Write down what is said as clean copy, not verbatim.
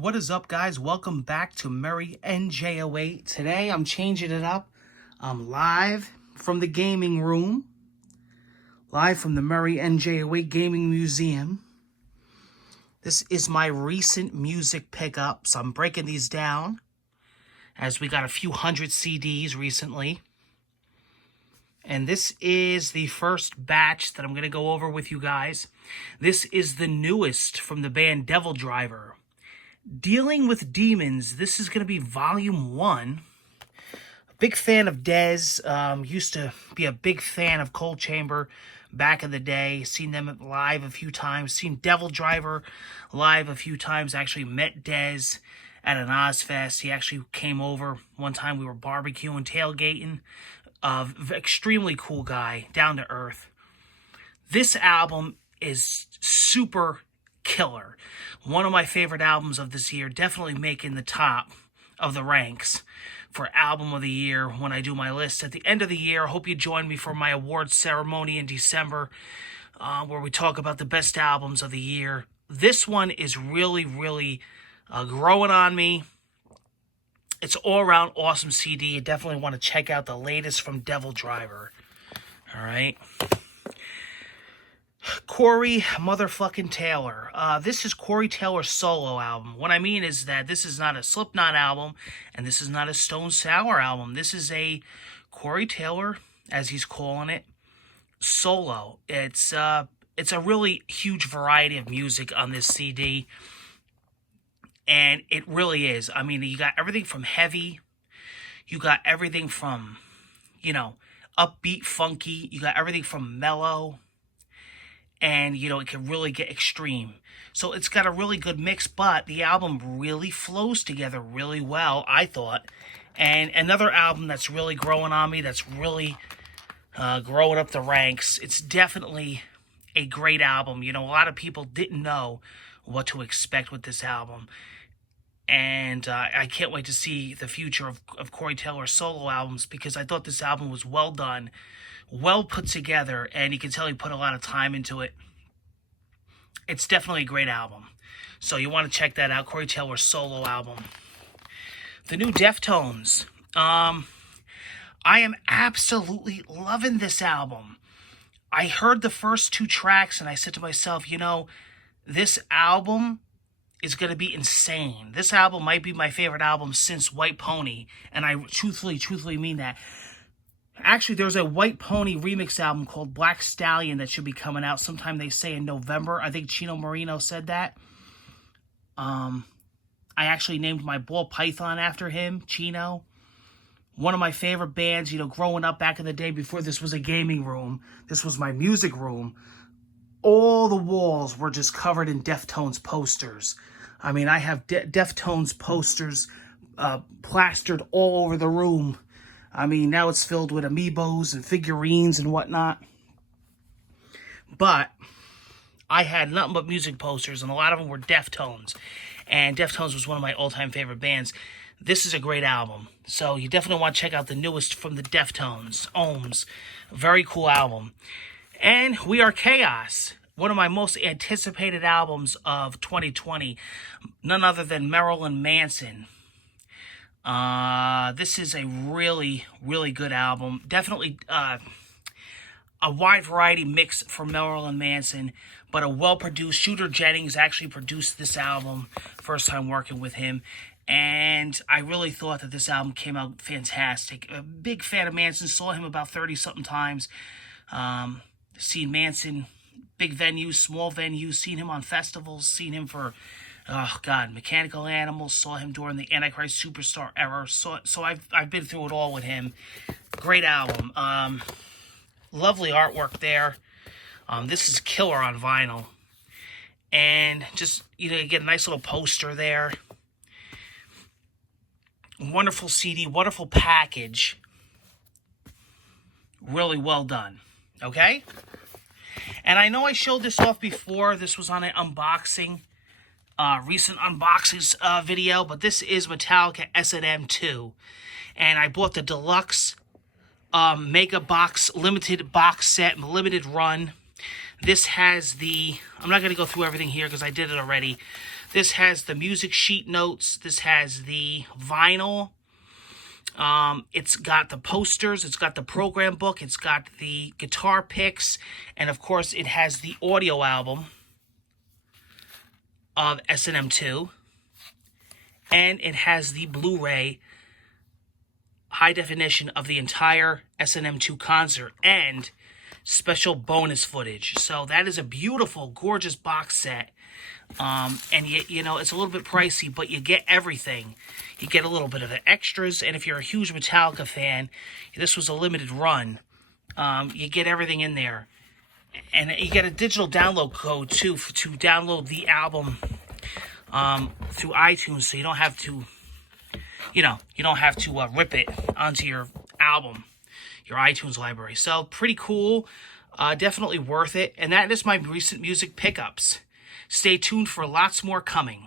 What is up, guys? Welcome back to Murray NJ08. Today I'm changing it up. I'm live from the gaming room, live from the Murray NJ08 Gaming Museum. This is my recent music pickups. I'm breaking these down as we got a few hundred CDs recently. And this is the first batch that I'm going to go over with you guys. This is the newest from the band Devil Driver. Dealing with Demons, this is going to be volume 1. Big fan of Dez. Used to be a big fan of Cold Chamber back in the day. Seen them live a few times. Seen Devil Driver live a few times. Actually met Dez at an Ozfest. He actually came over one time. We were barbecuing, tailgating. Extremely cool guy, down to earth. This album is super killer. One of my favorite albums of this year, definitely making the top of the ranks for album of the year when I do my list at the end of the year. I hope you join me for my awards ceremony in December, where we talk about the best albums of the year. This one is really growing on me. It's all around awesome CD. You definitely want to check out the latest from Devil Driver. All right. Cory motherfucking Taylor. This is Cory Taylor's solo album. What I mean is that this is not a Slipknot album, and this is not a Stone Sour album. This is a Cory Taylor, as he's calling it, solo. It's a really huge variety of music on this CD, and it really is. I mean, you got everything from heavy, you got everything from, upbeat, funky, you got everything from mellow, and, it can really get extreme. So it's got a really good mix, but the album really flows together really well, I thought. And another album that's really growing on me, that's really growing up the ranks. It's definitely a great album. A lot of people didn't know what to expect with this album. And I can't wait to see the future of Cory Taylor's solo albums, because I thought this album was well done, well put together, and you can tell he put a lot of time into it. It's definitely a great album. So you want to check that out, Cory Taylor's solo album. The new Deftones. I am absolutely loving this album. I heard the first 2 tracks and I said to myself, this album is going to be insane. This album might be my favorite album since White Pony, and I truthfully mean that. Actually, there's a White Pony remix album called Black Stallion that should be coming out sometime, they say, in November. I think Chino Marino said that. I actually named my ball python after him, Chino. One of my favorite bands, growing up back in the day before this was a gaming room. This was my music room. All the walls were just covered in Deftones posters. I mean, I have Deftones posters plastered all over the room. I mean, now it's filled with amiibos and figurines and whatnot. But I had nothing but music posters, and a lot of them were Deftones. And Deftones was one of my all-time favorite bands. This is a great album. So you definitely want to check out the newest from the Deftones, Ohms. Very cool album. And We Are Chaos, one of my most anticipated albums of 2020. None other than Marilyn Manson. This is a really good album. Definitely a wide variety mix from Marilyn Manson, but a well-produced. Shooter Jennings actually produced this album, first time working with him, and I really thought that this album came out fantastic. A big fan of Manson, saw him about 30-something times. Seen Manson, big venues, small venues, seen him on festivals, seen him for Mechanical Animals, saw him during the Antichrist Superstar era. So I've been through it all with him. Great album. Lovely artwork there. This is killer on vinyl. And just, you get a nice little poster there. Wonderful CD, wonderful package. Really well done. Okay? And I know I showed this off before. This was on an unboxing. Recent unboxings video, but this is Metallica Snm2, and I bought the deluxe mega box limited box set, limited run. This has the, I'm not going to go through everything here because I did it already. This has the music sheet notes. This has the vinyl. It's got the posters. It's got the program book. It's got the guitar picks. And of course, it has the audio album of Snm2. And it has the Blu-ray high definition of the entire Snm2 concert and special bonus footage. So that is a beautiful, gorgeous box set. And you know, it's a little bit pricey, but you get everything. You get a little bit of the extras, and if you're a huge Metallica fan, this was a limited run. You get everything in there. And you get a digital download code, too, to download the album through iTunes, so you don't have to, you don't have to rip it onto your album, your iTunes library. So, pretty cool. Definitely worth it. And that is my recent music pickups. Stay tuned for lots more coming.